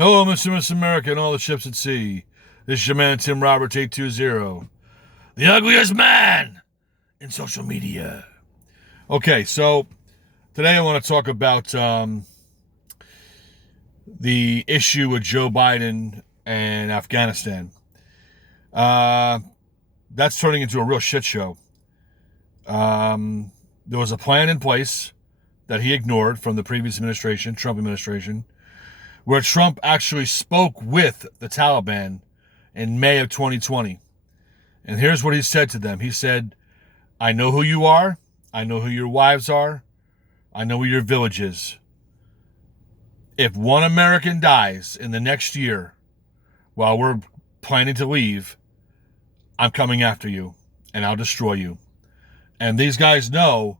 Hello, Mr. Miss America and all the ships at sea. This is your man, Tim Roberts, 820. The ugliest man in social media. Okay, so today I want to talk about the issue with Joe Biden and Afghanistan. That's turning into a real shit show. There was a plan in place that he ignored from the previous administration, Trump administration, where Trump actually spoke with the Taliban in May of 2020. And here's what he said to them. He said, I know who you are. I know who your wives are. I know where your village is. If one American dies in the next year while we're planning to leave, I'm coming after you and I'll destroy you. And these guys know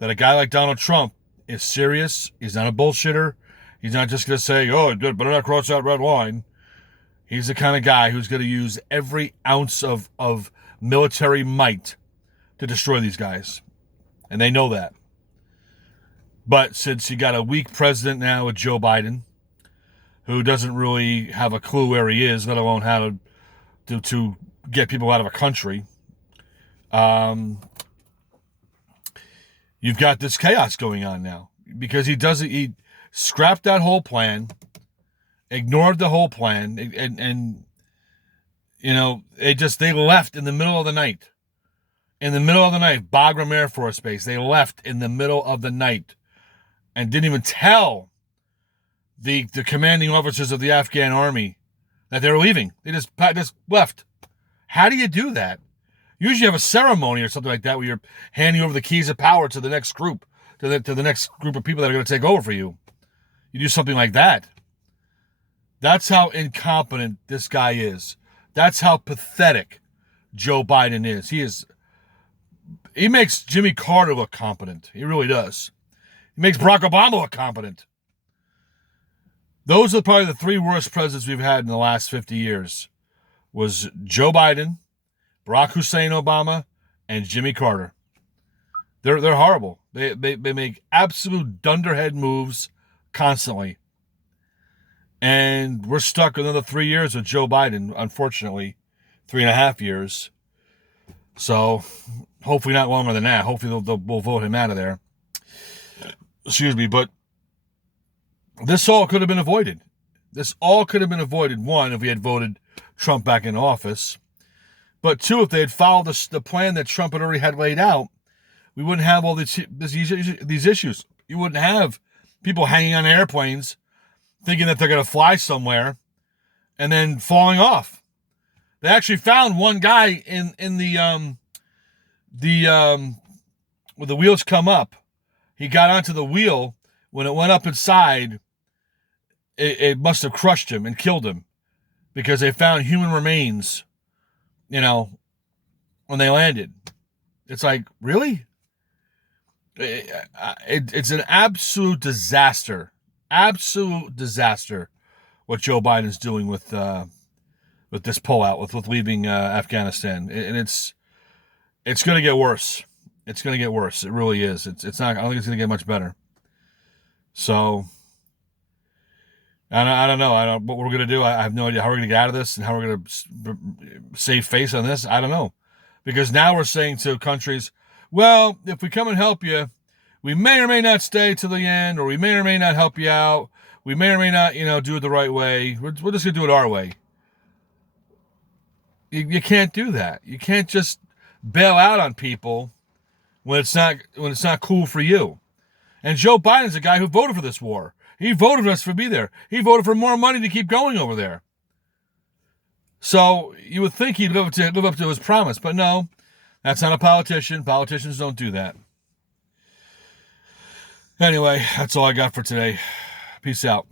that a guy like Donald Trump is serious. He's not a bullshitter. He's not just going to say, oh, good, better not cross that red line. He's the kind of guy who's going to use every ounce of military might to destroy these guys. And they know that. But since you got a weak president now with Joe Biden, who doesn't really have a clue where he is, let alone how to get people out of a country, you've got this chaos going on now. Because he scrapped that whole plan, ignored the whole plan, and you know, they left in the middle of the night. In the middle of the night, Bagram Air Force Base, they left in the middle of the night and didn't even tell the commanding officers of the Afghan army that they were leaving. They just left. How do you do that? Usually you have a ceremony or something like that where you're handing over the keys of power to the next group, to the next group of people that are going to take over for you. You do something like that. That's how incompetent this guy is. That's how pathetic Joe Biden is. He makes Jimmy Carter look competent. He really does. He makes Barack Obama look competent. Those are probably the three worst presidents we've had in the last 50 years. Was Joe Biden, Barack Hussein Obama, and Jimmy Carter. They're horrible. They make absolute dunderhead moves constantly. And we're stuck another 3 years with Joe Biden, unfortunately. 3.5 years. So, hopefully not longer than that. Hopefully we'll vote him out of there. Excuse me, but this all could have been avoided. This all could have been avoided, one, if we had voted Trump back in office. But two, if they had followed the plan that Trump had already had laid out, we wouldn't have all these issues. You wouldn't have people hanging on airplanes thinking that they're going to fly somewhere and then falling off. They actually found one guy in the where the wheels come up. He got onto the wheel. When it went up inside, it must have crushed him and killed him because they found human remains, when they landed. It's like, really? It's an absolute disaster. Absolute disaster what Joe Biden's doing with this pullout, with leaving Afghanistan. And it's going to get worse. It's going to get worse. It really is. It's not. I don't think it's going to get much better. So I don't know. What we're going to do. I have no idea how we're going to get out of this and how we're going to save face on this. I don't know. Because now we're saying to countries, well, if we come and help you, we may or may not stay to the end, or we may or may not help you out. We may or may not, do it the right way. We're just going to do it our way. You can't do that. You can't just bail out on people when it's not cool for you. And Joe Biden's a guy who voted for this war. He voted for us to be there. He voted for more money to keep going over there. So you would think he'd live up to his promise, but no, that's not a politician. Politicians don't do that. Anyway, that's all I got for today. Peace out.